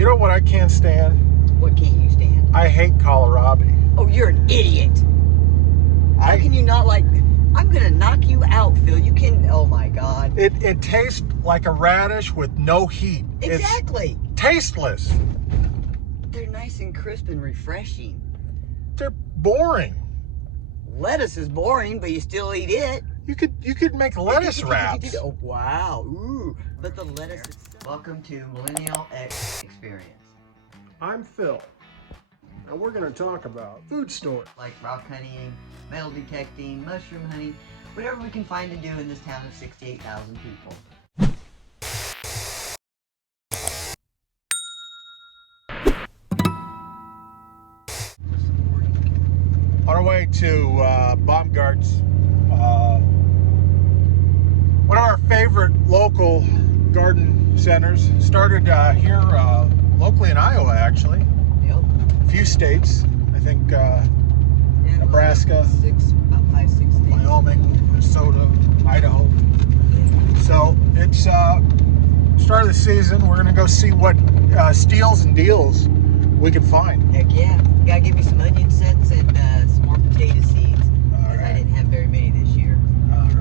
You know what I can't stand? What can't you stand? I hate kohlrabi. Oh, you're an idiot. How can you not like... I'm going to knock you out, Phil. You can... Oh, my God. It tastes like a radish with no heat. Exactly. It's tasteless. They're nice and crisp and refreshing. They're boring. Lettuce is boring, but you still eat it. You could make lettuce wraps. Oh, wow. Ooh. But the lettuce itself. Welcome to Millennial X Experience. I'm Phil. And we're going to talk about food stores. Like rock honeying, metal detecting, mushroom hunting, whatever we can find to do in this town of 68,000 people. On our way to Baumgart's, one of our favorite local garden centers. Started here locally in Iowa, actually. Yep. A few states, I think Nebraska, About 5, 6 states. Wyoming, Minnesota, Idaho. So it's start of the season. We're gonna go see what steals and deals we can find. Heck yeah. You gotta give me some onion sets and some more potato seeds. All Because right. I didn't have very many this year. All right.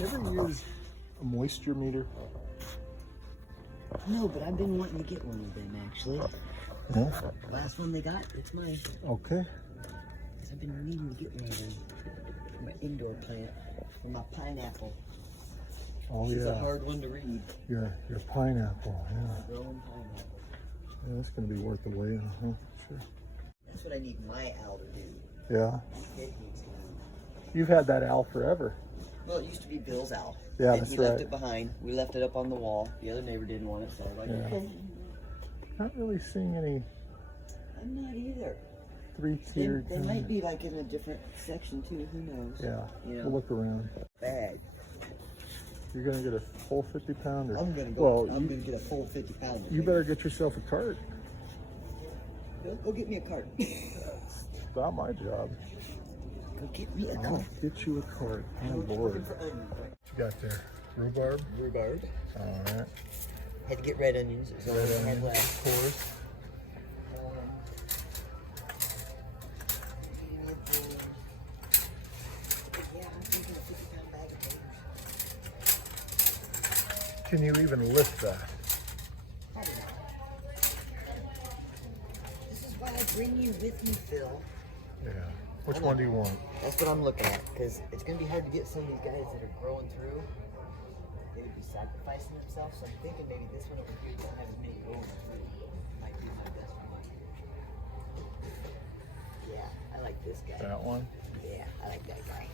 You ever use a moisture meter? No, but I've been wanting to get one of them actually. Yeah. Last one they got, it's mine. Okay. Because I've been needing to get one of them for my indoor plant, for my pineapple. Oh It's a yeah. hard one to read. Your pineapple. Yeah. Growing pineapple. Yeah, that's gonna be worth the wait. Sure. That's what I need my owl to do. Yeah. It needs to. You've had that owl forever. Well, it used to be Bill's owl. Yeah, and that's he right. left it behind. We left it up on the wall. The other neighbor didn't want it, so I was like, Yeah. okay. Not really seeing any I'm not either. three-tiered. They might be like in a different section too. Who knows? Yeah. You know. We'll look around. Bag. You're gonna get a full 50 pounder. I'm gonna go. Well, I'm gonna get a full 50 pounder. you better get yourself a cart. Go get me a cart. It's not my job. Go get me a I'll cart. get you a cart. I'm bored. What you got there? Rhubarb? Rhubarb. All right. Had to get red onions. It was all I had left. Of course. Yeah, I'm thinking a 50-pound bag of taters. Can you even lift that? Probably not. This is why I bring you with me, Phil. Yeah. Which one do you want? That's what I'm looking at, because it's going to be hard to get some of these guys that are growing through. They would be sacrificing themselves, so I'm thinking maybe this one over here doesn't have as many growing through. Might be my best one. Yeah, I like this guy. That one? Yeah, I like that guy.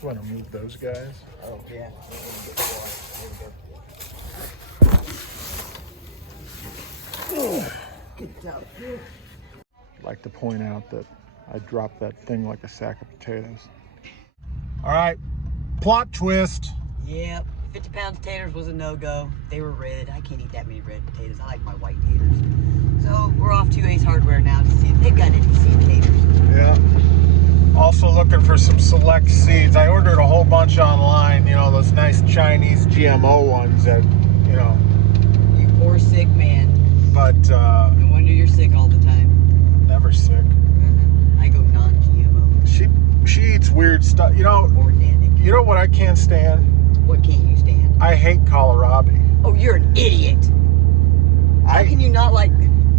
You want to move those guys? Oh, yeah. Good job. I'd like to point out that I dropped that thing like a sack of potatoes. All right, plot twist. Yep, 50 pounds of taters was a no-go. They were red. I can't eat that many red potatoes. I like my white taters. So we're off to Ace Hardware now to see if they've got any seed taters. Yeah. Also looking for some select seeds. I ordered a whole bunch online, you know, those nice Chinese GMO ones that, you know. You poor sick man. But No wonder you're sick all the time. never sick. I go non-GMO. She eats weird stuff. You know Organic. what I can't stand? What can't you stand? I hate kohlrabi. Oh, you're an idiot. How can you not like...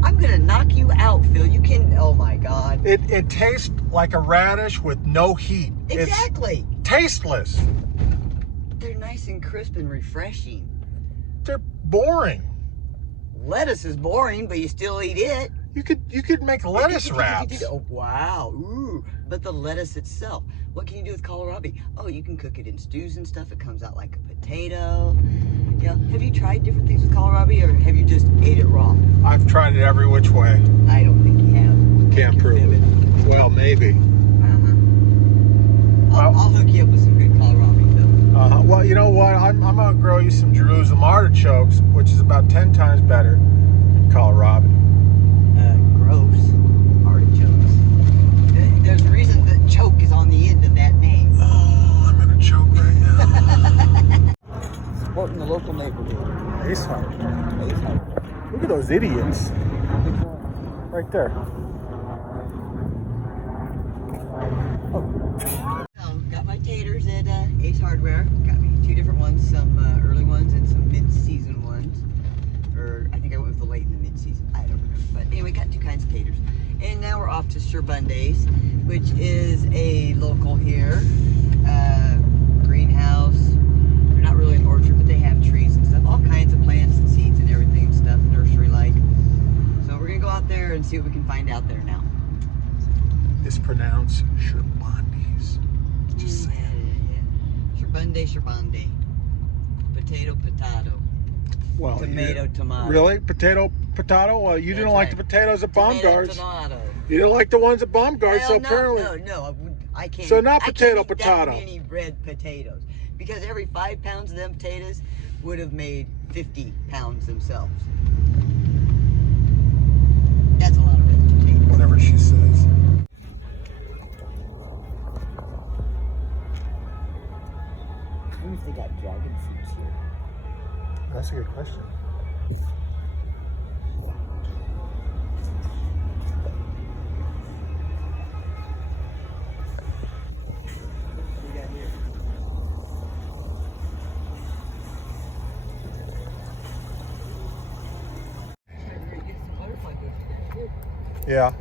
I'm gonna knock you out, Phil. You can... Oh my God. It tastes like a radish with no heat. Exactly. It's tasteless. They're nice and crisp and refreshing. They're boring. Lettuce is boring, but you still eat it. You could make lettuce wraps. Oh, wow. Ooh. But the lettuce itself. What can you do with kohlrabi? Oh, you can cook it in stews and stuff. It comes out like a potato. Yeah. Have you tried different things with kohlrabi, or have you just ate it raw? I've tried it every which way. I don't think you have. Can't prove it. Well, maybe. I'll hook you up with some good kohlrabi, though. Well, you know what? I'm gonna grow you some Jerusalem artichokes, which is about 10 times better than kohlrabi. Gross. Artichokes. There's a reason that choke is on the end of that name. Oh, I'm gonna local neighborhood. Ace Hunt. Ace Hunt. Look at those idiots. Right there. So, got my taters at Ace Hardware. Got me 2 different ones, some early ones and some mid-season ones. Or I think I went with the late and the mid-season. I don't remember. But anyway, got 2 kinds of taters. And now we're off to Sherbundays, which is a local here. Greenhouse. They're not really an orchard, but they have trees and stuff. All kinds of plants and seeds and everything, stuff nursery-like. So we're going to go out there and see what we can find out there now. It's pronounced Sherbundays. Just say it. Sherbunday. Potato. Well, Tomato. Really? Potato? Well, you didn't like the potatoes at Baumgart's. Tomato. You didn't like the ones at Baumgart's, so No, apparently. No, I can't. So not I can't potato. eat that many red potatoes, because every 5 pounds of them potatoes would have made 50 pounds themselves. That's a lot of red potatoes. Whatever she says. I wonder if they got dragon seeds here. That's a good question. Yeah.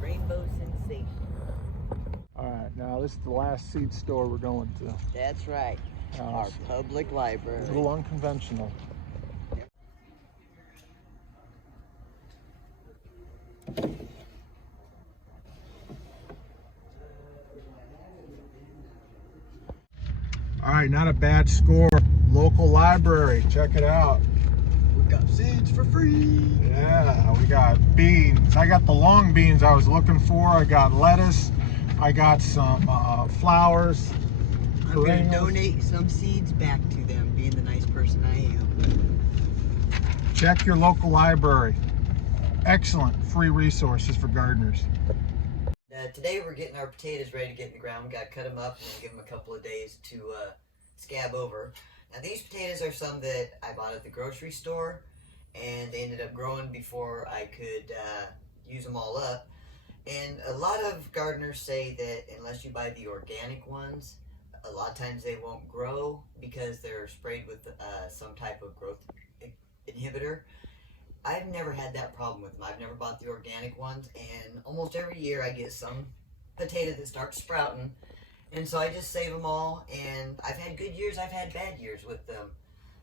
Rainbow Sensation. All right. Now this is the last seed store we're going to. That's right. Our It's public library. a little unconventional. All right, not a bad score. Local library, check it out. We got seeds for free. Yeah, we got beans. I got the long beans I was looking for. I got lettuce. I got some flowers. I'm going to perennials. donate some seeds back to them, being the nice person I am. Check your local library. Excellent free resources for gardeners. Today we're getting our potatoes ready to get in the ground. We got to cut them up and give them a couple of days to scab over. Now these potatoes are some that I bought at the grocery store, and they ended up growing before I could use them all up. And a lot of gardeners say that unless you buy the organic ones, a lot of times they won't grow because they're sprayed with some type of growth inhibitor. I've never had that problem with them. I've never bought the organic ones, and almost every year I get some potato that starts sprouting, and so I just save them all. And I've had good years, I've had bad years with them,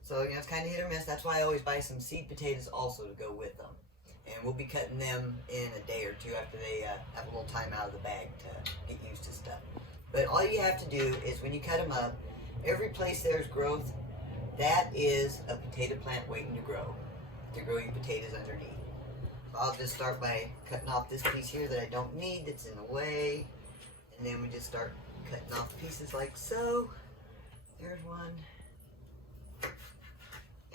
so you know, it's kind of hit or miss. That's why I always buy some seed potatoes also to go with them, and we'll be cutting them in a day or 2 after they have a little time out of the bag to get used to stuff. But all you have to do is when you cut them up, every place there's growth, that is a potato plant waiting to grow your potatoes underneath. So I'll just start by cutting off this piece here that I don't need, that's in the way, and then we just start cutting off pieces like so. There's one.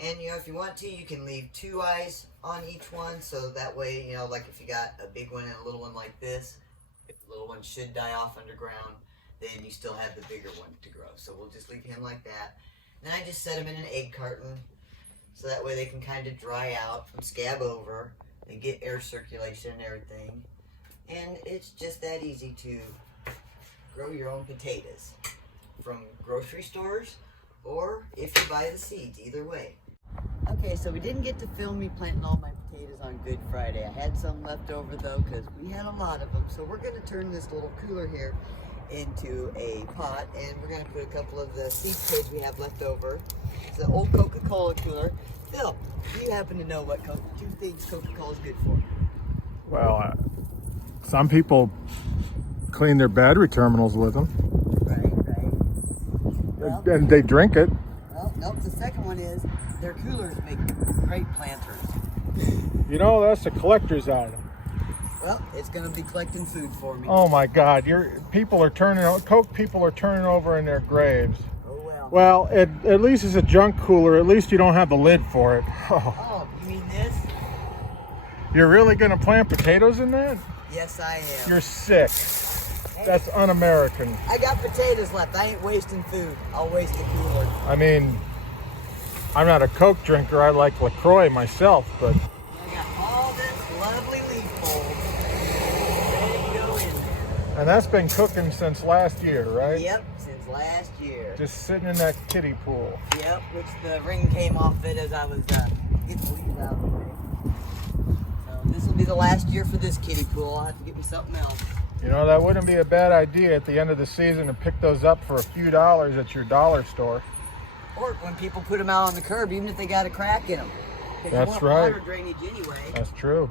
And you know, if you want to, you can leave 2 eyes on each one, so that way, you know, like if you got a big one and a little one like this, if the little one should die off underground, then you still have the bigger one to grow. So we'll just leave him like that. Then I just set him in an egg carton, so that way they can kind of dry out and scab over and get air circulation and everything. And it's just that easy to grow your own potatoes from grocery stores, or if you buy the seeds, either way. Okay, so we didn't get to film me planting all my potatoes on Good Friday. I had some left over though, because we had a lot of them. So we're going to turn this little cooler here into a pot, and we're going to put a couple of the seed trays we have left over. It's an old Coca-Cola cooler. Phil, do you happen to know what 2 things Coca-Cola is good for? Well, some people clean their battery terminals with them. Right. Well, And they drink it. well, nope, the second one is their coolers make great planters. You know, that's a collector's item. Well, it's going to be collecting food for me. Oh my God, Coke people are turning over in their graves. Oh well. Well, at least it's a junk cooler. At least you don't have the lid for it. Oh, Oh, you mean this? you're really gonna plant potatoes in that? Yes, I am. You're sick. That's un-American. I got potatoes left. I ain't wasting food. I'll waste the cooler. I mean, I'm not a Coke drinker. I like LaCroix myself, but I got all this lovely leaf mold ready to go in there. and that's been cooking since last year, right? Yep, since last year. Just sitting in that kiddie pool. Yep, which the ring came off it as I was getting the leaves out of the way. So this will be the last year for this kiddie pool. I'll have to get me something else. You know, that wouldn't be a bad idea at the end of the season to pick those up for a few dollars at your dollar store. Or when people put them out on the curb, even if they got a crack in them. That's right. Water drainage anyway. That's true.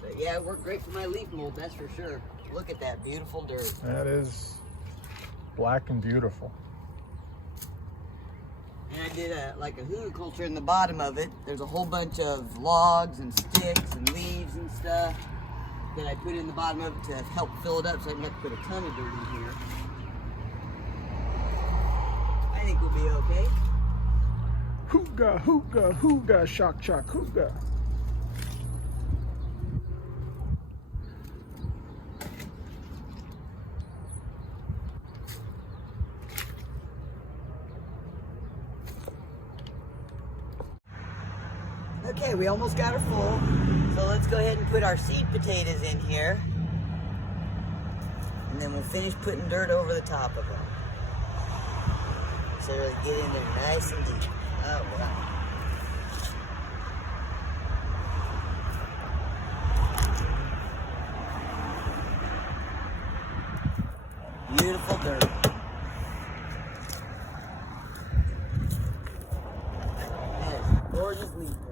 But yeah, it worked great for my leaf mold, that's for sure. Look at that beautiful dirt. That is black and beautiful. And I did a hugelkultur in the bottom of it. There's a whole bunch of logs and sticks and leaves and stuff that I put in the bottom of it to help fill it up so I didn't have to put a ton of dirt in here. I think we'll be okay. Hooga, hooga, hooga, shock, shock, hooga. Okay, we almost got her full. So let's go ahead and put our seed potatoes in here. And then we'll finish putting dirt over the top of them. So it'll get in there nice and deep. Oh, wow. Beautiful dirt. That is gorgeous leaf.